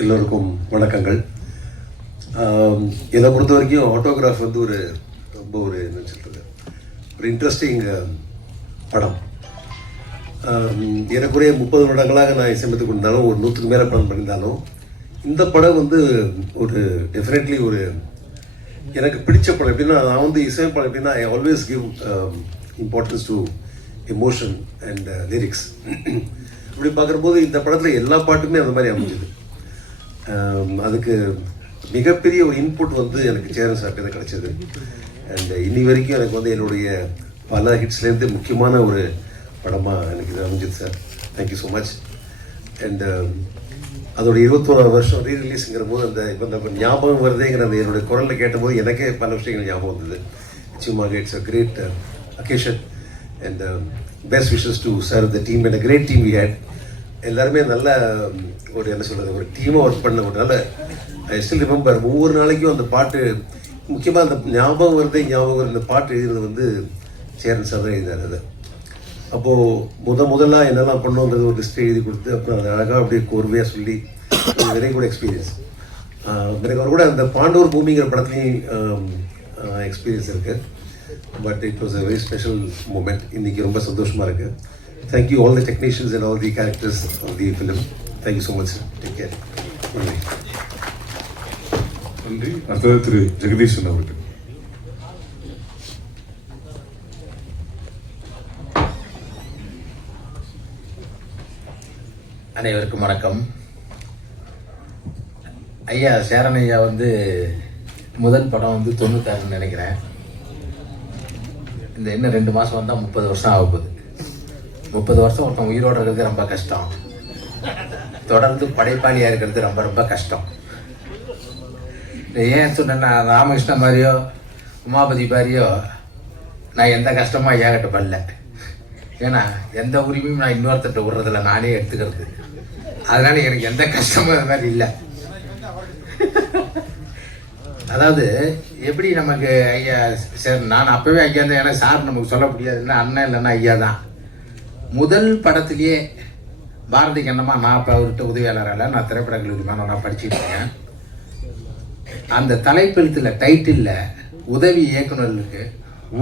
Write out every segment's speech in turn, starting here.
எல்லோருக்கும் வணக்கங்கள். என்னை பொறுத்த வரைக்கும் ஆட்டோகிராஃப் வந்து ஒரு ரொம்ப ஒரு என்ன சொல்கிறது ஒரு இன்ட்ரெஸ்டிங் படம். எனக்குரிய முப்பது வருடங்களாக நான் இசையமைத்துக் கொண்டாலும் ஒரு நூற்றுக்கு மேலே படம் பண்ணியிருந்தாலும் இந்த படம் வந்து ஒரு டெஃபினெட்லி ஒரு எனக்கு பிடிச்ச படம். எப்படின்னா நான் வந்து இசையமைப்பாளர் எப்படின்னா I always give importance to emotion and lyrics இப்படி பார்க்குறபோது இந்த படத்தில் எல்லா பாட்டுமே அந்த மாதிரி அமைஞ்சுது. அதுக்கு மிகப்பெரிய ஒரு இன்புட் வந்து எனக்கு சேரன் சார்ட்டு கிடைச்சது. அண்ட் இன்னி வரைக்கும் எனக்கு வந்து என்னுடைய பல ஹிட்ஸ்லேருந்து முக்கியமான ஒரு படமாக எனக்கு இது அமைஞ்சது sir. Thank you so much and அதோட இருபத்தோராம் வருஷம் ரீ ரிலீஸுங்கிற போது அந்த இப்போ அந்த ஞாபகம் வருதேங்கிற அந்த என்னுடைய குரலில் கேட்டபோது எனக்கே பல விஷயங்கள் ஞாபகம் வந்தது. நிச்சயமாக it's a great occasion and best wishes to sir the team and great team we had எல்லாருமே நல்ல ஒரு என்ன சொல்கிறது ஒரு டீமாக ஒர்க் பண்ண ஒரு ஐ ஸ்டில் ரிமெம்பர் ஒவ்வொரு நாளைக்கும் அந்த பாட்டு முக்கியமாக அந்த ஞாபகம் வருதே ஞாபகம் வருது, இந்த பாட்டு எழுதுறது வந்து சேரன் சார் தான் எழுதாரு அதை. அப்போது முத முதல்ல என்னெல்லாம் பண்ணோங்கிறது ஒரு லிஸ்ட் எழுதி கொடுத்து அப்புறம் அதை அழகாக அப்படியே கோர்வையாக சொல்லி வெரி குட் எக்ஸ்பீரியன்ஸ் எனக்கு அவர் கூட அந்த பாண்டவர் பூமிங்கிற படத்துலையும் எக்ஸ்பீரியன்ஸ் இருக்குது but it was a very special moment இன்றைக்கி ரொம்ப சந்தோஷமாக இருக்குது thank you all the technicians and all the characters of the film thank you so much take care நன்றி நன்றி அடுத்தது திரு ஜெகதீஷன் அவர்கள் அனைவருக்கும் வணக்கம் ஐயா சேரன் ஐயா வந்து முதல் படம் வந்து தொண்ணூத்தாறுன்னு நினைக்கிறேன் இந்த இன்னும் ரெண்டு மாதம் வந்தால் முப்பது வருஷம் ஆக போகுது முப்பது வருஷம் ஒருத்தன் உயிரோடு இருக்கிறது ரொம்ப கஷ்டம். தொடர்ந்து படைப்பாளியாக இருக்கிறது ரொம்ப ரொம்ப கஷ்டம். ஏன் சொன்னேன்னா ராமகிருஷ்ண மாதிரியோ உமாபதி மாதிரியோ நான் எந்த கஷ்டமும் ஐயா பண்ணல ஏன்னா எந்த உரிமையும் நான் இன்னொருத்தட்ட விடுறதில்ல நானே எடுத்துக்கிறது. அதனால எனக்கு எந்த கஷ்டமும் அது மாதிரி இல்லை. அதாவது எப்படி நமக்கு ஐயா சார் நான் அப்போவே ஐயா தான் ஏன்னா சார் நமக்கு சொல்ல முடியாதுன்னா அண்ணன் இல்லைன்னா ஐயா தான் முதல் படத்திலேயே பாரதி கண்ணம்மா நான் இப்போ அவர்கிட்ட உதவியாளரால் நான் திரைப்பட கல்லூரி நான் படிச்சுட்டு இருக்கேன். அந்த தலைப்பெழுத்தில் டைட்டிலில் உதவி இயக்குனருக்கு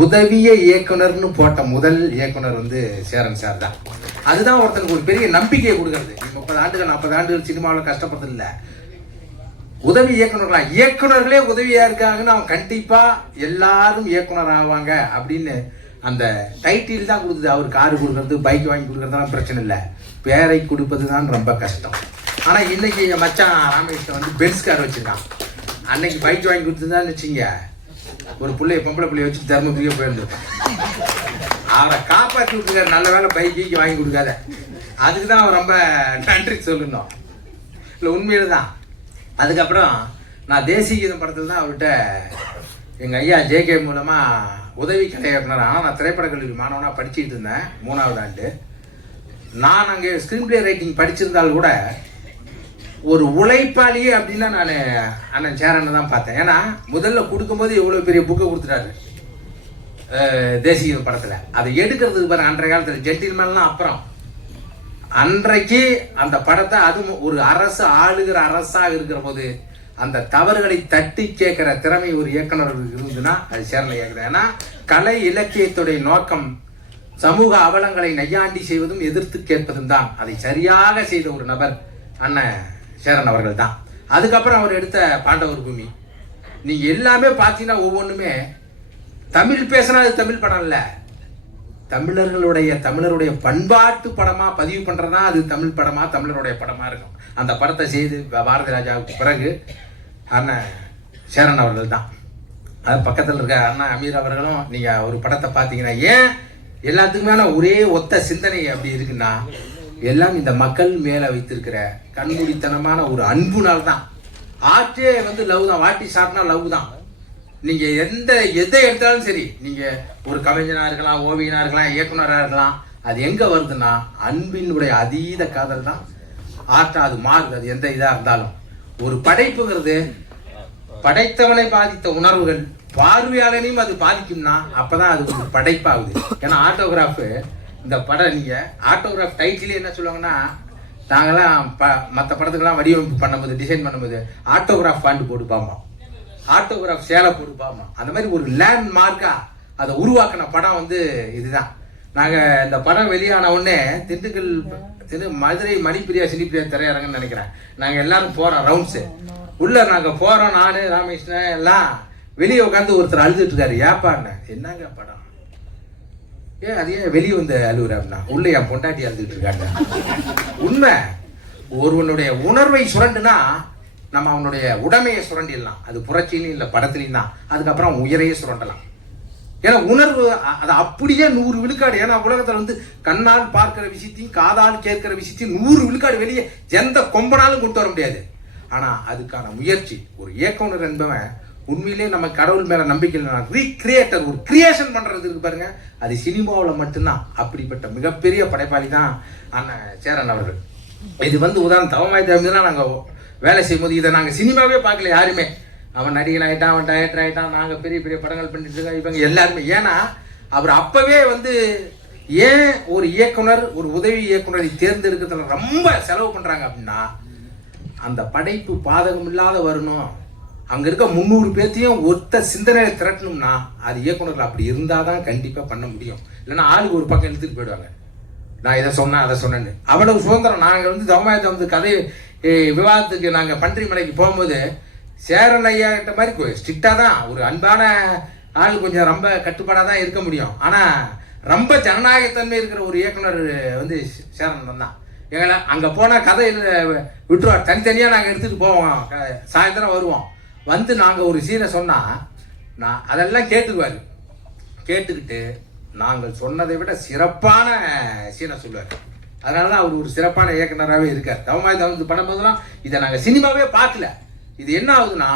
உதவிய இயக்குனர்னு போட்ட முதல் இயக்குனர் வந்து சேரன் சார் தான். அதுதான் ஒருத்தனுக்கு ஒரு பெரிய நம்பிக்கையை கொடுக்கறது. நீ முப்பது ஆண்டுகள் நாற்பது ஆண்டுகள் சினிமாவில் கஷ்டப்படுறது இல்லை. உதவி இயக்குனர்களா? இயக்குனர்களே உதவியாக இருக்காங்கன்னு அவன் கண்டிப்பாக எல்லாரும் இயக்குனர் ஆவாங்க அப்படின்னு அந்த டைட்டில் தான் கொடுக்குது அவர் காரு கொடுக்கறது பைக் வாங்கி கொடுக்கறதுலாம் பிரச்சனை இல்லை. பேரை கொடுப்பது தான் ரொம்ப கஷ்டம். ஆனால் இன்னைக்கு என் மச்சான் ராமகிருஷ்ணன் வந்து பென்ஸ் கார் வச்சுருக்கான். அன்னைக்கு பைக் வாங்கி கொடுத்துருந்தான்னு வச்சுங்க ஒரு பிள்ளைய பொம்பளை பிள்ளைய வச்சு தர்மபுரியே போயிருந்திருப்பான் அவரை காப்பாற்றி விட்டுருக்காரு. நல்ல வேலை பைக் கீக்கி வாங்கி கொடுக்காத. அதுக்கு தான் அவன் ரொம்ப நன்றி சொல்லணும். இல்லை உண்மையில தான். அதுக்கப்புறம் நான் தேசிய கீதம் படத்தில் தான் அவர்கிட்ட எங்கள் ஐயா ஜேகே மூலமாக உதவி கலை ஆனால் நான் திரைப்பட கல்லூரி மாணவனாக படிச்சுட்டு இருந்தேன் மூணாவது ஆண்டு. நான் அங்கே ஸ்க்ரீன் பிளே ரைட்டிங் படிச்சிருந்தால் கூட ஒரு உழைப்பாளியே அப்படின்னா நான் அண்ணன் சேரனை தான் பார்த்தேன். ஏன்னா முதல்ல கொடுக்கும்போது இவ்வளோ பெரிய புக்கை கொடுத்துட்டாரு. தேசிய படத்தில். அதை எடுக்கிறதுக்கு பாருங்க அன்றைய காலத்தில் ஜென்டில்மேன்லாம் அப்புறம். அன்றைக்கு அந்த படத்தை அது ஒரு அரசு ஆளுகிற அரசாக இருக்கிற போது அந்த தவறுகளை தட்டி கேட்கிற திறமை ஒரு இயக்குனருக்கு இருந்துன்னா அது சேரலை இயக்குனர் ஏன்னா கலை இலக்கியத்துடைய நோக்கம் சமூக அவலங்களை நையாண்டி செய்வதும் எதிர்த்து கேட்பதும் தான். அதை சரியாக செய்த ஒரு நபர் அண்ணன் சேரன் அவர்கள் தான். அதுக்கப்புறம் அவர் எடுத்த பாண்டவர் பூமி. நீங்கள் எல்லாமே பார்த்தீங்கன்னா ஒவ்வொன்றுமே தமிழ் பேசினா அது தமிழ் படம் இல்லை. தமிழர்களுடைய தமிழருடைய பண்பாட்டு படமாக பதிவு பண்ணுறதுனா அது தமிழ் படமாக தமிழருடைய படமாக இருக்கும். அந்த படத்தை செய்து பாரதி ராஜாவுக்கு பிறகு அண்ணன் சேரன் அவர்கள் தான். அது பக்கத்தில் இருக்க அண்ணா அமீர் அவர்களும் நீங்கள் ஒரு படத்தை பார்த்தீங்கன்னா ஏன் எல்லாத்துக்கும் மேலே ஒரே ஒத்த சிந்தனை அப்படி இருக்குன்னா எல்லாம் இந்த மக்கள் மேலே வைத்திருக்கிற கண்மூடித்தனமான ஒரு அன்புனால் தான் ஆற்றே வந்து லவ் தான். வாட்டி சார்னா லவ் தான். நீங்க எந்த எதை எடுத்தாலும் சரி நீங்க ஒரு கவிஞனா இருக்கலாம் ஓவியனா இருக்கலாம் இயக்குனரா இருக்கலாம் அது எங்க வருதுன்னா அன்பினுடைய அதீத காதல் தான். ஆற்றா அது மாறுது அது எந்த இதா இருந்தாலும். ஒரு படைப்புங்கிறது படைத்தவனை பாதித்த உணர்வுகள் பார்வையாளனையும் அது பாதிக்கும்னா அப்பதான் அது ஒரு படைப்பாகுது. ஏன்னா ஆட்டோகிராஃப் இந்த படம் நீங்க ஆட்டோகிராஃப் டைட்டிலே என்ன சொல்லுவாங்கன்னா நாங்கெல்லாம் ப மற்ற படத்துக்கெல்லாம் வடிவமைப்பு பண்ணும்போது டிசைன் பண்ணும்போது ஆட்டோகிராஃப் பாண்டு போட்டு பார்ப்போம் ஆட்டோகிராஃப் சேலை போட்டு பார்ப்போம் அந்த மாதிரி ஒரு லேண்ட் மார்க்காக அதை உருவாக்கின படம் வந்து இதுதான். நாங்கள் இந்த படம் வெளியான உடனே திண்டுக்கல் திரு மதுரை மணிப்பிரியா சினிப்பிரியா திரையரங்கன்னு நினைக்கிறேன். நாங்கள் எல்லாரும் போகிறோம் ரவுண்ட்ஸு உள்ளே நாங்கள் போகிறோம் நான் ராமகிருஷ்ணன் எல்லாம். வெளியே உட்காந்து ஒருத்தர் அழுதுட்டு இருக்காரு. ஏப்பான்னு என்னங்க படம்? ஏன் அது ஏன் வெளியே வந்து அழுகுற அப்படின்னா? உள்ள என் பொண்டாட்டி அழுதுட்டு இருக்காங்க. உண்மை. ஒருவனுடைய உணர்வை சுரண்டுனா நம்ம அவனுடைய உடமையை சுரண்டிடலாம். அது புரட்சியிலும் இல்லை படத்துலையும் தான். அதுக்கப்புறம் உயிரையே சுரண்டலாம். ஏன்னா உணர்வு அதை அது அப்படியே நூறு விழுக்காடு. ஏன்னா உலகத்தில் வந்து கண்ணால் பார்க்கிற விஷயத்தையும் காதால் கேட்கிற விஷயத்தையும் நூறு விழுக்காடு வெளியே எந்த கொம்பனாலும் கொண்டு வர முடியாது. ஆனால் அதுக்கான முயற்சி. ஒரு இயக்குனர் என்பவன் உண்மையிலே நம்ம கடவுள் மேலே நம்பிக்கை இல்லைனா ரீக்ரியேட்டர் ஒரு கிரியேஷன் பண்ணுறது இருக்கு பாருங்க. அது சினிமாவில் மட்டும்தான். அப்படிப்பட்ட மிகப்பெரிய படைப்பாளி தான் அண்ணன் சேரன் அவர்கள். இது வந்து உதாரணம் தவமாய் தான் நாங்கள் வேலை செய்யும்போது இதை நாங்கள் சினிமாவே பார்க்கல யாருமே. அவன் நடிகன் ஆகிட்டான் அவன் டயட்டர் ஆகிட்டான் நாங்கள் பெரிய பெரிய படங்கள் பண்ணிட்டு இருக்கோம் இவங்க எல்லாருமே. ஏன்னா அவர் அப்பவே வந்து ஏன் ஒரு இயக்குனர் ஒரு உதவி இயக்குனரை தேர்ந்தெடுக்கிறதுல ரொம்ப செலவு பண்ணுறாங்க அப்படின்னா அந்த படைப்பு பாதகம் இல்லாத வரணும். அங்கே இருக்க முந்நூறு பேர்த்தையும் ஒத்த சிந்தனையை திரட்டணும்னா அது இயக்குனர் அப்படி இருந்தால் தான் கண்டிப்பாக பண்ண முடியும். இல்லைன்னா ஆளுக்கு ஒரு பக்கம் இழுத்துட்டு போயிடுவாங்க. நான் இதை சொன்னேன் அதை சொன்னேன்னு. அவ்வளவு சுதந்திரம் நாங்கள் வந்து தவமாயத்தை வந்து கதை விவாதத்துக்கு நாங்கள் பன்றிமலைக்கு போகும்போது சேரல் ஐயா கிட்ட மாதிரி ஸ்ட்ரிக்டாக தான். ஒரு அன்பான ஆள் கொஞ்சம் ரொம்ப கட்டுப்பாடாக தான் இருக்க முடியும். ஆனால் ரொம்ப ஜனநாயகத்தன்மை இருக்கிற ஒரு இயக்குனர் வந்து சேரன் தான். எங்களை அங்கே போனால் கதை விட்டுருவார் தனித்தனியாக நாங்கள் எடுத்துகிட்டு போவோம். சாயந்தரம் வருவோம். வந்து நாங்கள் ஒரு சீனை சொன்னால் நான் அதெல்லாம் கேட்டுக்குவார் கேட்டுக்கிட்டு நாங்கள் சொன்னதை விட சிறப்பான சீனை சொல்லுவார். அதனால தான் அவர் ஒரு சிறப்பான இயக்குனராகவே இருக்கார். தவமாய் தவந்து பண்ணும்போதெல்லாம் இதை நாங்கள் சினிமாவே பார்க்கல. இது என்ன ஆகுதுன்னா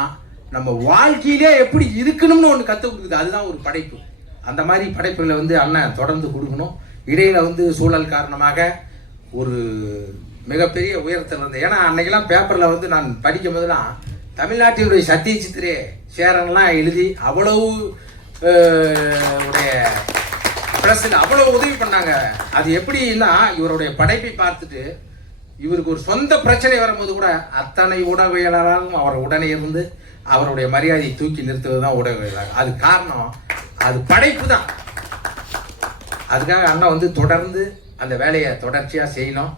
நம்ம வாழ்க்கையிலே எப்படி இருக்கணும்னு ஒன்று கற்றுக் கொடுக்குது. அதுதான் ஒரு படைப்பு. அந்த மாதிரி படைப்புகளை வந்து அண்ணன் தொடர்ந்து கொடுக்கணும். இடையில வந்து சூழல் காரணமாக ஒரு மிகப்பெரிய உயரத்தில் இருந்தேன் ஏன்னா அன்னைக்கெல்லாம் பேப்பரில் வந்து நான் படிக்கும் போதெல்லாம் தமிழ்நாட்டினுடைய சத்திய சித்திரே சேரன்லாம் எழுதி அவ்வளவு உடைய பிளஸ் அவ்வளோ உதவி பண்ணாங்க. அது எப்படின்னா இவருடைய படைப்பை பார்த்துட்டு இவருக்கு ஒரு சொந்த பிரச்சனை வரும்போது கூட அத்தனை ஊடகவியலாளரும் அவர் உடனே இருந்து அவருடைய மரியாதையை தூக்கி நிறுத்துவது தான் ஊடகவியலாளர். அது காரணம் அது படைப்பு தான். அதுக்காக அண்ணா வந்து தொடர்ந்து அந்த வேலையை தொடர்ச்சியாக செய்யணும்.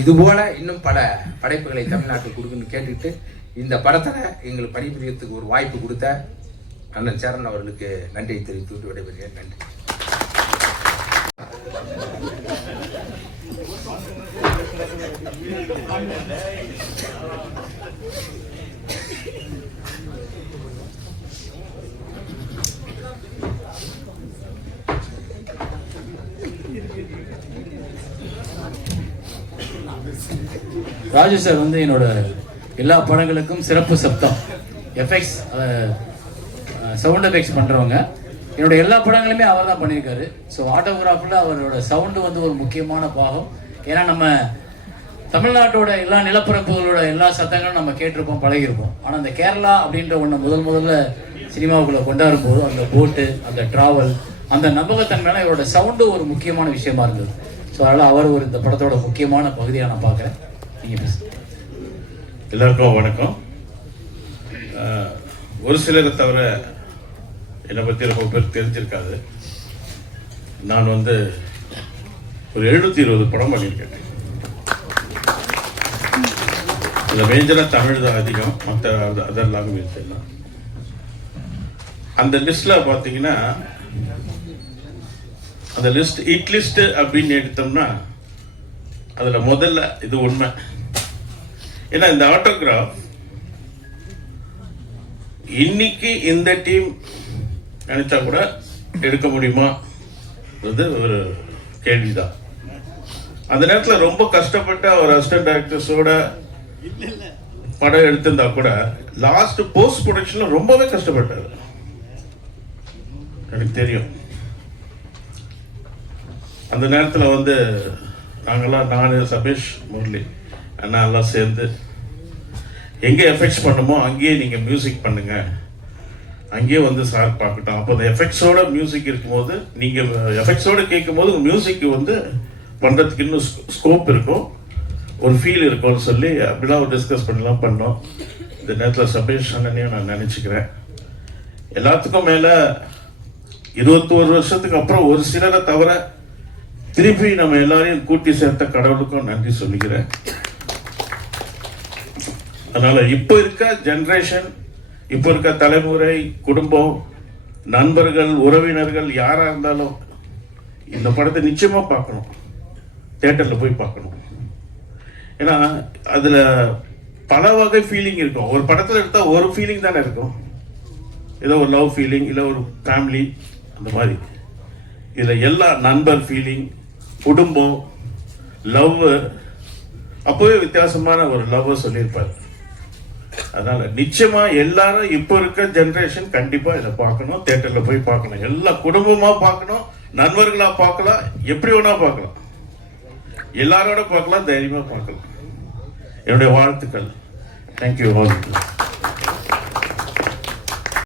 இதுபோல இன்னும் பல படைப்புகளை தமிழ்நாட்டுக்கு கொடுக்குன்னு கேட்டுக்கிட்டு இந்த படத்தில் எங்களுக்கு பணிபுரியத்துக்கு ஒரு வாய்ப்பு கொடுத்த அண்ணன் சரண் அவர்களுக்கு நன்றியை தெரிவித்துவிட்டு விடைபெறுகிறேன். நன்றி. ராஜு சார் வந்து என்னோட எல்லா படங்களுக்கும் சிறப்பு சப்தம். எஃபெக்ட்ஸ் சவுண்ட் எஃபெக்ட்ஸ் பண்ணுறவங்க என்னோட எல்லா படங்களுமே அவர் தான் பண்ணியிருக்காரு. ஸோ ஆட்டோகிராஃபில் அவரோட சவுண்டு வந்து ஒரு முக்கியமான பாகம். ஏன்னா நம்ம தமிழ்நாட்டோட எல்லா நிலப்பரப்புகளோட எல்லா சத்தங்களும் நம்ம கேட்டிருப்போம் பழகியிருப்போம். ஆனால் அந்த கேரளா அப்படின்ற ஒன்று முதல் முதல்ல சினிமாவுக்குள்ளே கொண்டாடும் போது அந்த போட்டு அந்த ட்ராவல் அந்த நம்பகத்தன்மையான இவரோட சவுண்டு ஒரு முக்கியமான விஷயமா இருந்தது. ஸோ அதனால் அவர் ஒரு இந்த படத்தோட முக்கியமான பகுதியாக நான் பார்க்குறேன். நீங்கள் பேச. எல்லாருக்கும் வணக்கம். ஒரு சிலரை தவிர என்னை பற்றி ரொம்ப பேர் தெரிஞ்சிருக்காது. நான் வந்து ஒரு எழுநூற்றி இருபது படம் பண்ணியிருக்கேன். அந்த மேஜராக தமிழ் தான் அதிகம். மற்ற அது லாங்குவேஜ் அந்த லிஸ்ட்டில் பார்த்தீங்கன்னா அந்த லிஸ்ட் இட் லிஸ்ட் அப்படின்னு எடுத்தோம்னா அதில் முதல்ல இது உண்மை. ஏன்னா இந்த ஆட்டோகிராஃப் இன்னைக்கு இந்த டீம் நினைச்சா கூட எடுக்க முடியுமா ஒரு கேள்விதான். அந்த நேரத்தில் ரொம்ப கஷ்டப்பட்ட ஒரு அசிஸ்டன்ட் டைரக்டர்ஸோட படம் எடுத்திருந்தா கூட லாஸ்ட் போஸ்ட் ப்ரொடக்ஷன்ல ரொம்பவே கஷ்டப்பட்டாரு. எனக்கு தெரியும். அந்த நேரத்தில் வந்து நாங்கள்லாம் நான் சபேஷ் முரளி அண்ணா எல்லாம் சேர்ந்து எங்கே எஃபெக்ட்ஸ் பண்ணுமோ அங்கேயே நீங்கள் மியூசிக் பண்ணுங்க. அங்கேயே வந்து சார் பார்க்கட்டும். அப்போ அந்த எஃபெக்ட்ஸோட மியூசிக் இருக்கும்போது நீங்கள் எஃபெக்ட்ஸோடு கேட்கும்போது போது மியூசிக் வந்து பண்ணுறதுக்கு இன்னும் ஸ்கோப் இருக்கும். ஒரு ஃபீல் இருக்கும்னு சொல்லி அப்படிலாம் டிஸ்கஸ் பண்ணலாம் பண்ணோம். இந்த நேரத்தில் சபேஷ் அண்ணனையும் நான் நினச்சிக்கிறேன். எல்லாத்துக்கும் மேலே இருபத்தோரு வருஷத்துக்கு அப்புறம் ஒரு சிலரை தவிர திருப்பி நம்ம எல்லாரையும் கூட்டி சேர்த்த கடவுளுக்கும் நன்றி சொல்லிக்கிறேன். அதனால இப்போ இருக்க ஜென்ரேஷன் இப்போ இருக்க தலைமுறை குடும்பம் நண்பர்கள் உறவினர்கள் யாராக இருந்தாலும் இந்த படத்தை நிச்சயமாக பார்க்கணும். தேட்டரில் போய் பார்க்கணும். ஏன்னா அதில் பல வகை ஃபீலிங் இருக்கும். ஒரு படத்தில் எடுத்தால் ஒரு ஃபீலிங் தானே இருக்கும். ஏதோ ஒரு லவ் ஃபீலிங் இல்லை ஒரு ஃபேமிலி அந்த மாதிரி. இதில் எல்லா நண்பர் ஃபீலிங் குடும்பம் லவ் அப்போவே வித்தியாசமான ஒரு லவ் சொல்லியிருப்பார். அதனால நிச்சயமா எல்லாரும் இப்போ இருக்க ஜென்ரேஷன் கண்டிப்பா இதை பார்க்கணும் தேட்டரில் போய் பார்க்கணும். எல்லா குடும்பமா பார்க்கணும் நண்பர்களா பார்க்கலாம் எப்படி வேணா பார்க்கலாம். எல்லாரோட பார்க்கலாம் தைரியமாக பார்க்கலாம். என்னுடைய வாழ்த்துக்கள். தேங்க்யூ வாழ்த்துக்கள்